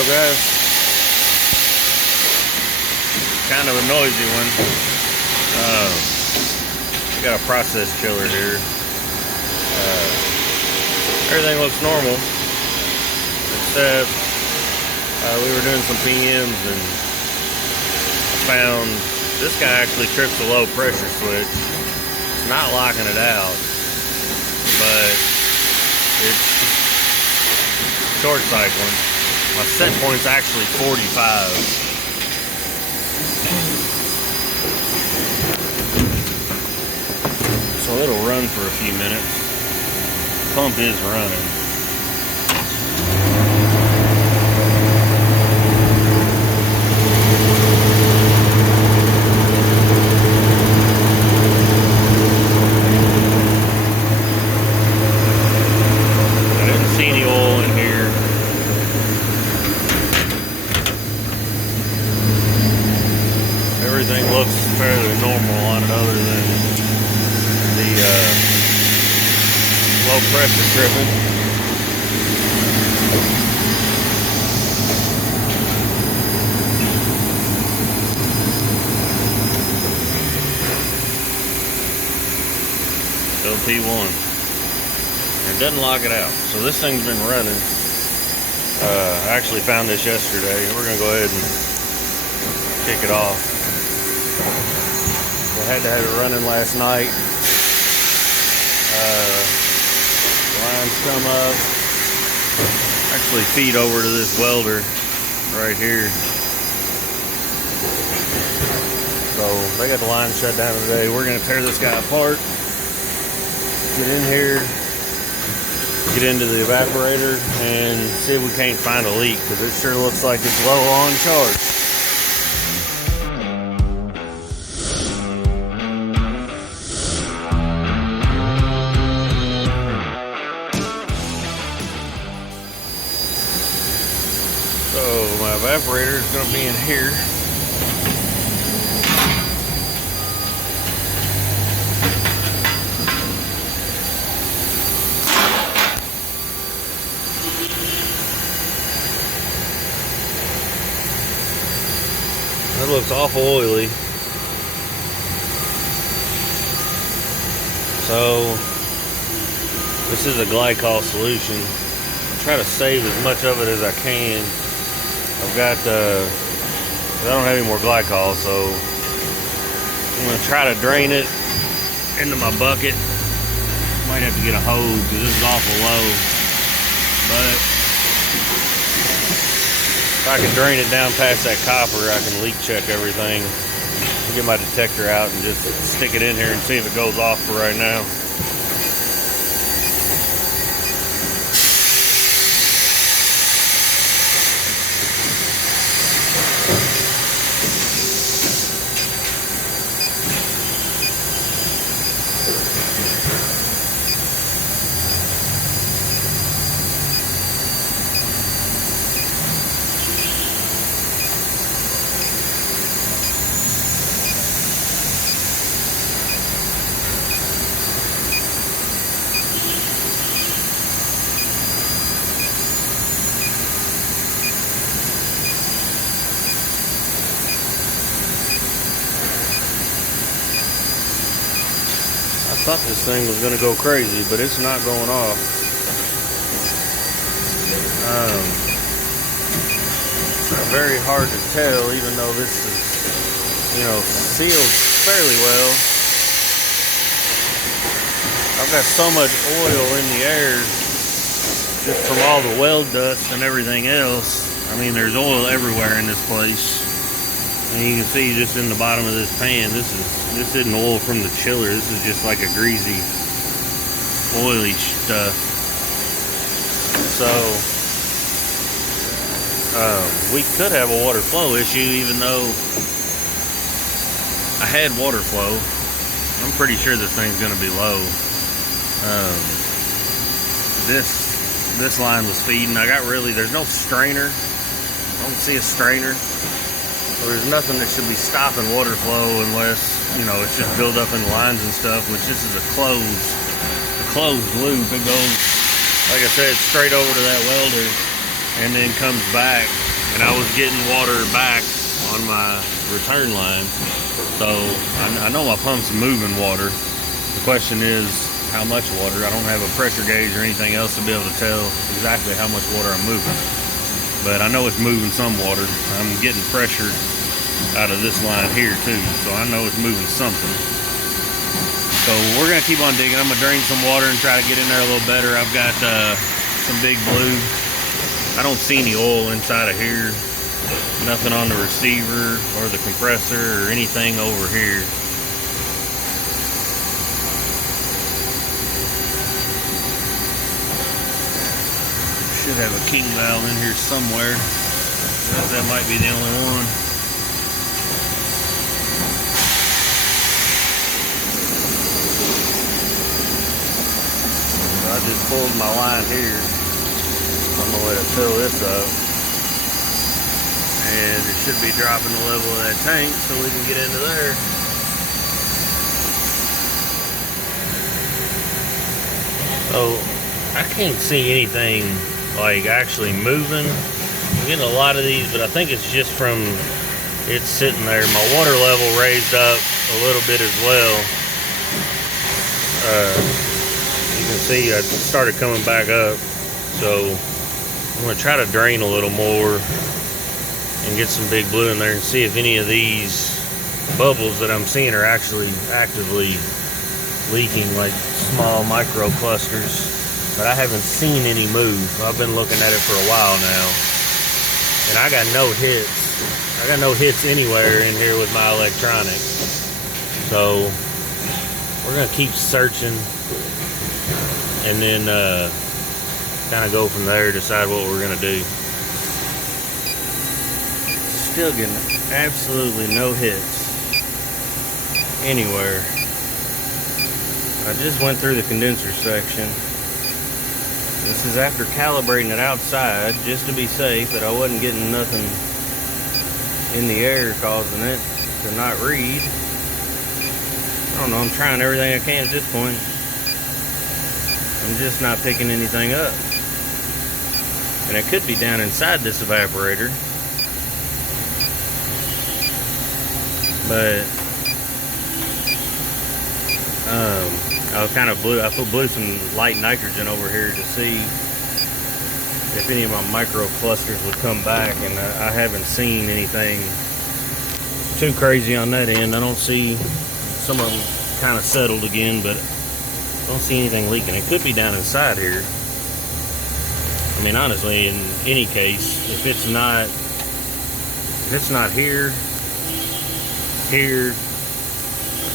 up, guys? Kind of a noisy one. We got a process chiller here. Everything looks normal, except we were doing some PMs and I found this guy actually trips the low pressure switch. It's not locking it out, but it's short cycling. My set point's actually 45. So it'll run for a few minutes. Pump is running. I didn't see any oil in here. Everything looks fairly normal on it other than the low pressure tripping. Still P1. And it doesn't lock it out. So this thing's been running. I actually found this yesterday. We're going to go ahead and kick it off. I had to have it running last night. Lines come up. Actually feed over to this welder right here. So they got the line shut down today. We're going to tear this guy apart. Get in here. Get into the evaporator and see if we can't find a leak, because it sure looks like it's low on charge. So my evaporator is going to be in here. That looks awful oily. So this is a glycol solution. I try to save as much of it as I can. I've got I don't have any more glycol, so I'm going to try to drain it into my bucket. Might have to get a hose because this is awful low. But if I can drain it down past that copper, I can leak check everything. Get my detector out and just stick it in here and see if it goes off for right now. I thought this thing was going to go crazy, but it's not going off. It's very hard to tell, even though this is, sealed fairly well. I've got so much oil in the air just from all the weld dust and everything else. I mean, there's oil everywhere in this place. And you can see just in the bottom of this pan, this isn't oil from the chiller. This is just like a greasy, oily stuff. So we could have a water flow issue, even though I had water flow. I'm pretty sure this thing's going to be low. This line was feeding. There's no strainer. I don't see a strainer. So there's nothing that should be stopping water flow unless, it's just built up in the lines and stuff, which this is a closed loop. It goes, like I said, straight over to that welder and then comes back and I was getting water back on my return line. So I know my pump's moving water. The question is how much water. I don't have a pressure gauge or anything else to be able to tell exactly how much water I'm moving. But I know it's moving some water. I'm getting pressure out of this line here too, so I know it's moving something. So we're gonna keep on digging. I'm gonna drain some water and try to get in there a little better. I've got some Big Blue. I don't see any oil inside of here. Nothing on the receiver or the compressor or anything over here. Should have a king valve in here somewhere. That might be the only one. I just pulled my line here. I'm gonna let it fill this up. And it should be dropping the level of that tank so we can get into there. So I can't see anything like actually moving. I'm getting a lot of these, but I think it's just from it sitting there. My water level raised up a little bit as well. You can see I started coming back up, so I'm going to try to drain a little more and get some Big Blue in there and see if any of these bubbles that I'm seeing are actually actively leaking, like small micro clusters. But I haven't seen any move. I've been looking at it for a while now, and I got no hits. I got no hits anywhere in here with my electronics. So we're gonna keep searching, and then kind of go from there, decide what we're gonna do. Still getting absolutely no hits anywhere. I just went through the condenser section. This is after calibrating it outside just to be safe that I wasn't getting nothing in the air causing it to not read. I don't know, I'm trying everything I can at this point. I'm just not picking anything up. And it could be down inside this evaporator. But I blew some light nitrogen over here to see if any of my micro clusters would come back, and I haven't seen anything too crazy on that end. I don't see, some of them kind of settled again, but I don't see anything leaking. It could be down inside here. I mean, honestly, in any case, if it's not here,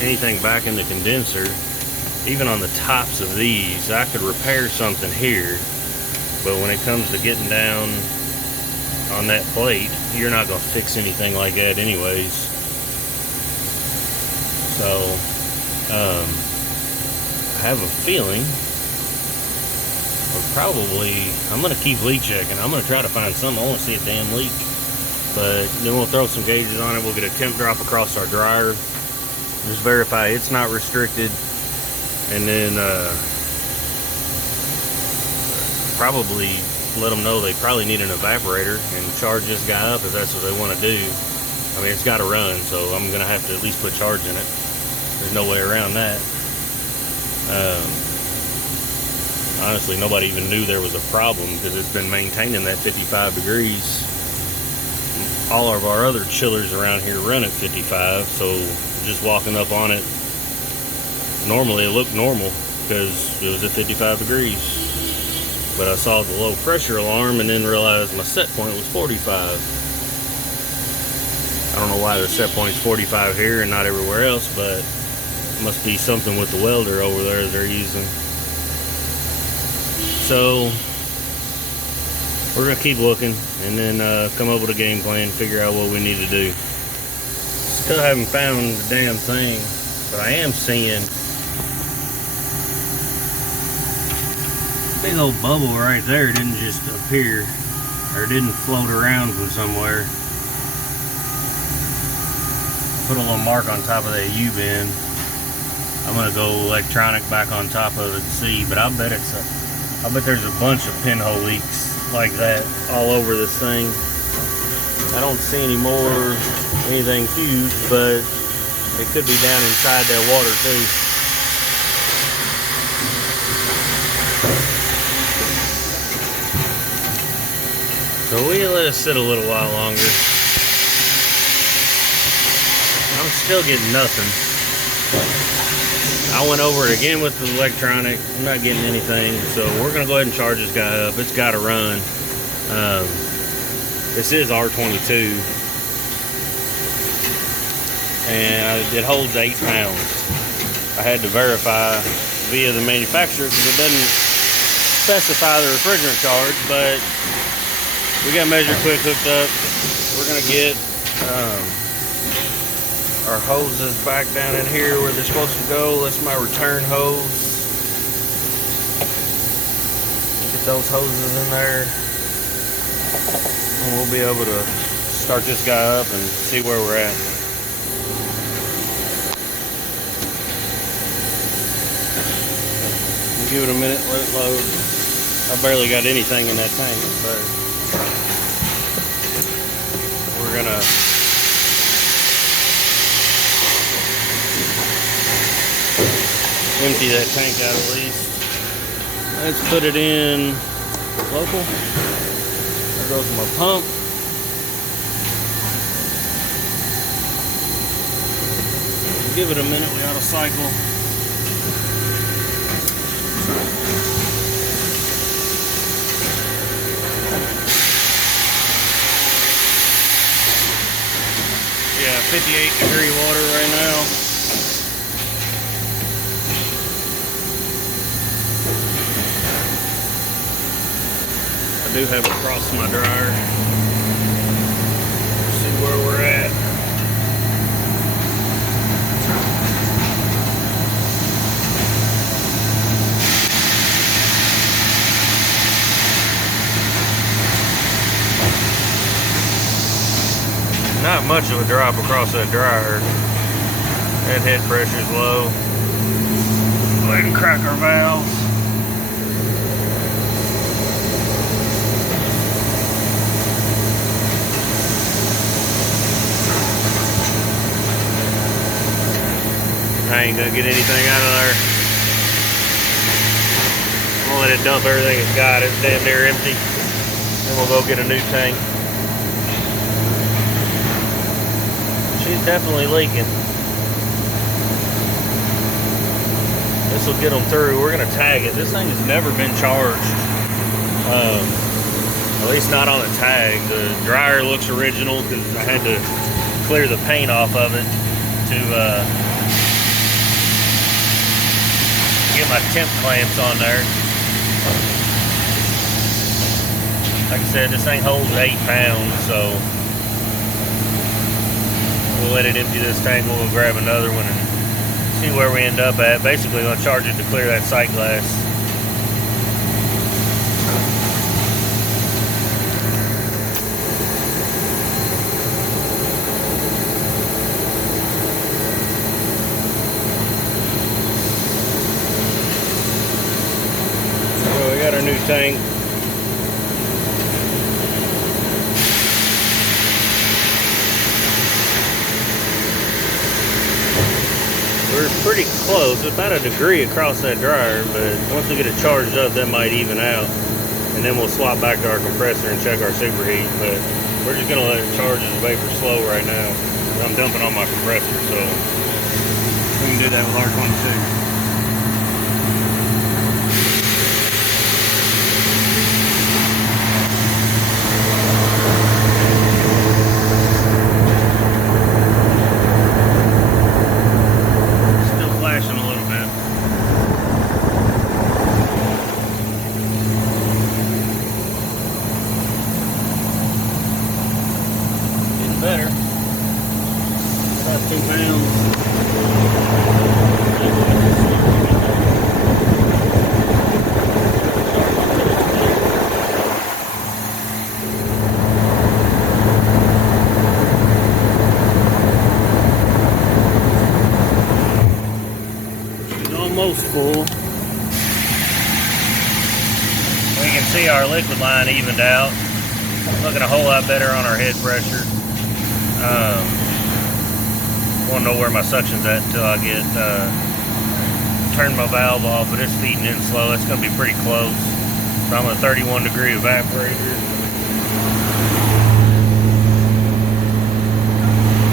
anything back in the condenser, even on the tops of these, I could repair something here, but when it comes to getting down on that plate, you're not going to fix anything like that anyways. So I have a feeling I'm going to keep leak checking. I'm going to try to find something. I want to see a damn leak, but then we'll throw some gauges on it. We'll get a temp drop across our dryer, just verify it's not restricted, and then probably let them know they probably need an evaporator and charge this guy up if that's what they want to do. I mean, it's got to run, so I'm going to have to at least put charge in it. There's no way around that. Honestly, nobody even knew there was a problem because it's been maintaining that 55 degrees. All of our other chillers around here run at 55, so just walking up on it, normally it looked normal because it was at 55 degrees. But I saw the low pressure alarm and then realized my set point was 45. I don't know why the set point's 45 here and not everywhere else, but it must be something with the welder over there they're using. So we're gonna keep looking and then come up with a game plan, figure out what we need to do. Still haven't found the damn thing, but I am seeing a big old bubble right there. It didn't just appear, or it didn't float around from somewhere. Put a little mark on top of that U-bend. I'm gonna go electronic back on top of it to see, but I bet there's a bunch of pinhole leaks like that all over this thing. I don't see any more, anything huge, but it could be down inside that water too. So we let it sit a little while longer. I'm still getting nothing. I went over it again with the electronic. I'm not getting anything, so we're gonna go ahead and charge this guy up. It's got to run. This is R22, and it holds 8 pounds. I had to verify via the manufacturer because it doesn't specify the refrigerant charge, but we got Measure Quick hooked up. We're gonna get our hoses back down in here where they're supposed to go. That's my return hose. Get those hoses in there, and we'll be able to start this guy up and see where we're at. Give it a minute, let it load. I barely got anything in that tank, but we're gonna empty that tank out at least. Let's put it in local. There goes my pump. Give it a minute, we ought to cycle. Yeah, 58-degree water right now. I do have it across my dryer. See where we're at. Not much of a drop across that dryer. That head pressure is low. Go ahead and crack our valves. I ain't gonna get anything out of there. I'm gonna let it dump everything it's got. It's damn near empty. Then we'll go get a new tank. She's definitely leaking. This will get them through. We're gonna tag it. This thing has never been charged. At least not on the tag. The dryer looks original because I had to clear the paint off of it to get my temp clamps on there. Like I said, this thing holds 8 pounds, so we'll let it empty this tank. We'll go grab another one and see where we end up at. Basically, I'm gonna charge it to clear that sight glass. So we got our new tank. We're pretty close, about a degree across that dryer, but once we get it charged up, that might even out. And then we'll swap back to our compressor and check our superheat, but we're just gonna let it charge as vapor slow right now. I'm dumping on my compressor, so we can do that with R22. Better. About 2 pounds. She's almost full. We can see our liquid line evened out. Looking a whole lot better on our head pressure. Won't know where my suction's at until I get turn my valve off, but it's feeding in slow. It's going to be pretty close. So I'm a 31 degree evaporator.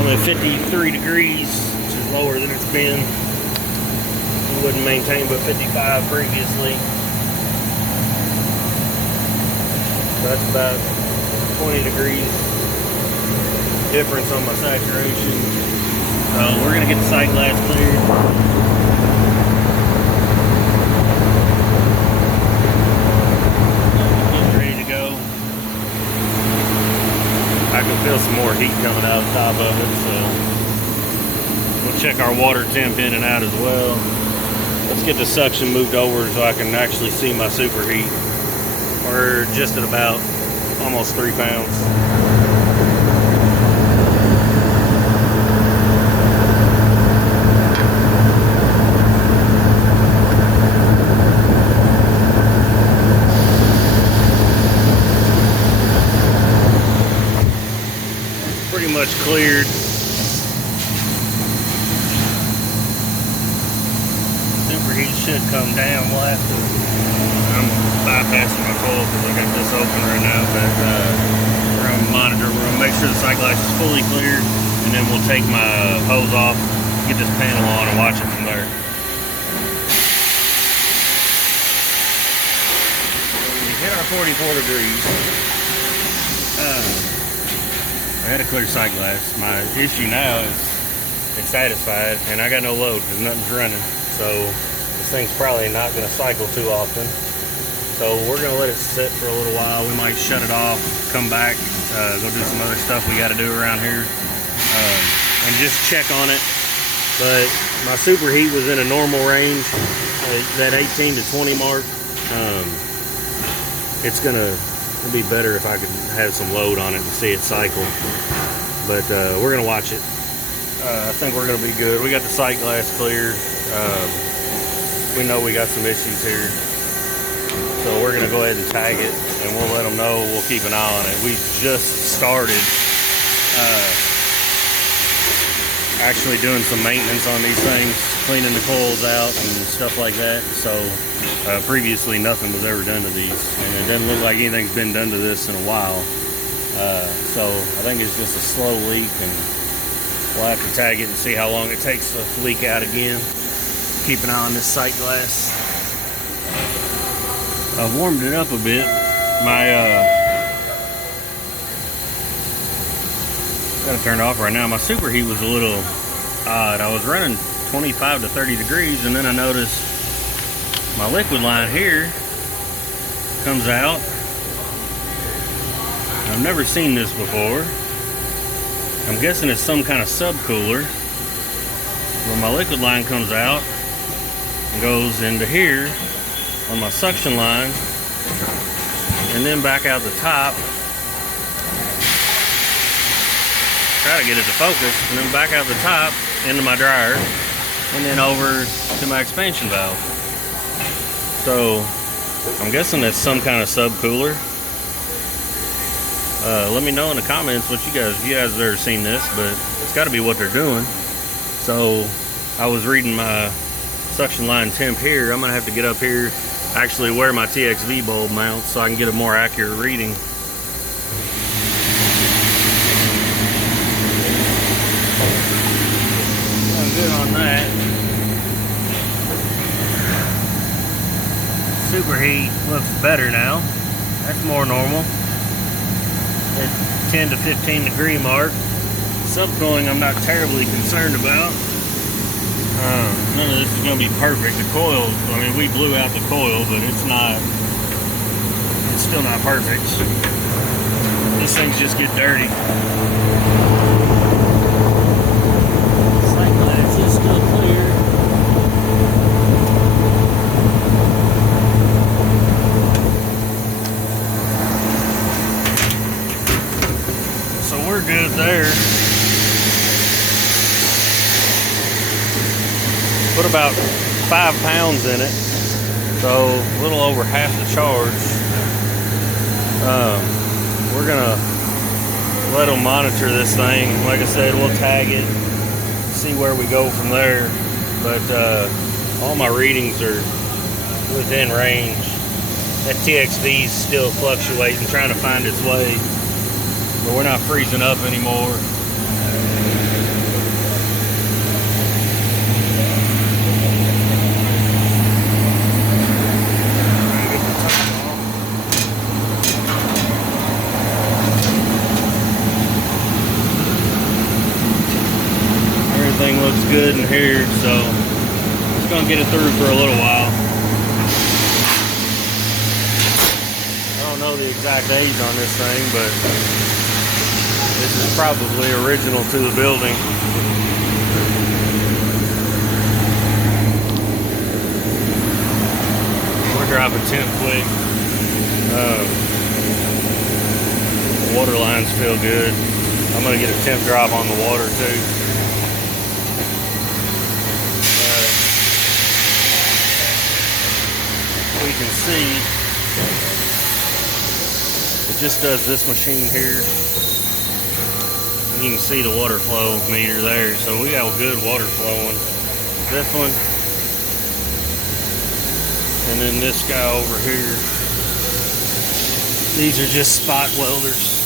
I'm at 53 degrees, which is lower than it's been. It wouldn't maintain but 55 previously. So that's about 20 degrees difference on my saturation. We're gonna get the sight glass cleared. Getting ready to go. I can feel some more heat coming out of the top of it, so we'll check our water temp in and out as well. Let's get the suction moved over so I can actually see my superheat. We're just at about almost 3 pounds. Pretty much cleared. Superheat should come down. We'll have to. I'm bypassing my coil because I got this open right now, but we're going to monitor. We're going to make sure the sight glass is fully cleared, and then we'll take my hose off, get this panel on, and watch it from there. We hit our 44 degrees. I had a clear sight glass. My issue now is it's satisfied, and I got no load because nothing's running. So this thing's probably not going to cycle too often. So we're going to let it sit for a little while. We might shut it off, come back, go do some other stuff we got to do around here, and just check on it. But my superheat was in a normal range, that 18 to 20 mark. It'd be better if I could have some load on it and see it cycle. But we're going to watch it. I think we're going to be good. We got the sight glass clear. We know we got some issues here. So we're going to go ahead and tag it, and we'll let them know. We'll keep an eye on it. We just started actually doing some maintenance on these things, cleaning the coils out and stuff like that. So previously nothing was ever done to these, and it doesn't look like anything's been done to this in a while. So I think it's just a slow leak, and we'll have to tag it and see how long it takes to leak out again. Keep an eye on this sight glass. I've warmed it up a bit. Got to turn it off right now. My superheat was a little odd. I was running 25 to 30 degrees, and then I noticed my liquid line here comes out. I've never seen this before. I'm guessing it's some kind of subcooler. When my liquid line comes out and goes into here on my suction line, and then back out the top. Try to get it to focus, and then back out the top into my dryer, and then over to my expansion valve. So I'm guessing it's some kind of subcooler. Let me know in the comments what if you guys have ever seen this, but it's got to be what they're doing. So I was reading my suction line temp here. I'm gonna have to get up here, actually wear my TXV bulb mount so I can get a more accurate reading. I'm good on that. Superheat looks better now. That's more normal. At 10 to 15 degree mark. Subcooling I'm not terribly concerned about. None of this is going to be perfect. The coil, I mean, we blew out the coil, but it's still not perfect. These things just get dirty. Sight glass is still clear. So we're good there. Put about 5 pounds in it, so a little over half the charge. we're gonna let them monitor this thing. Like I said, we'll tag it, see where we go from there. But all my readings are within range. That TXV is still fluctuating, trying to find its way, but we're not freezing up anymore. Everything looks good in here, so it's gonna get it through for a little while. I don't know the exact age on this thing, but this is probably original to the building. We're dropping temp quick. Water lines feel good. I'm gonna get a temp drop on the water too. We can see it just does this machine here. You can see the water flow meter there, so we got good water flowing. This one, and then this guy over here. These are just spot welders.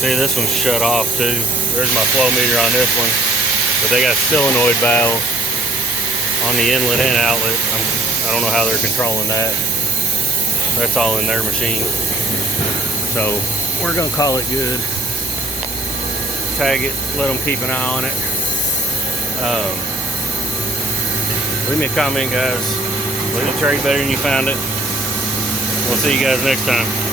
See, this one's shut off too. There's my flow meter on this one, but they got a solenoid valve on the inlet and outlet. I don't know how they're controlling that. That's all in their machine. So we're gonna call it good. Tag it, let them keep an eye on it. Leave me a comment, guys. Leave the trade better than you found it. We'll see you guys next time.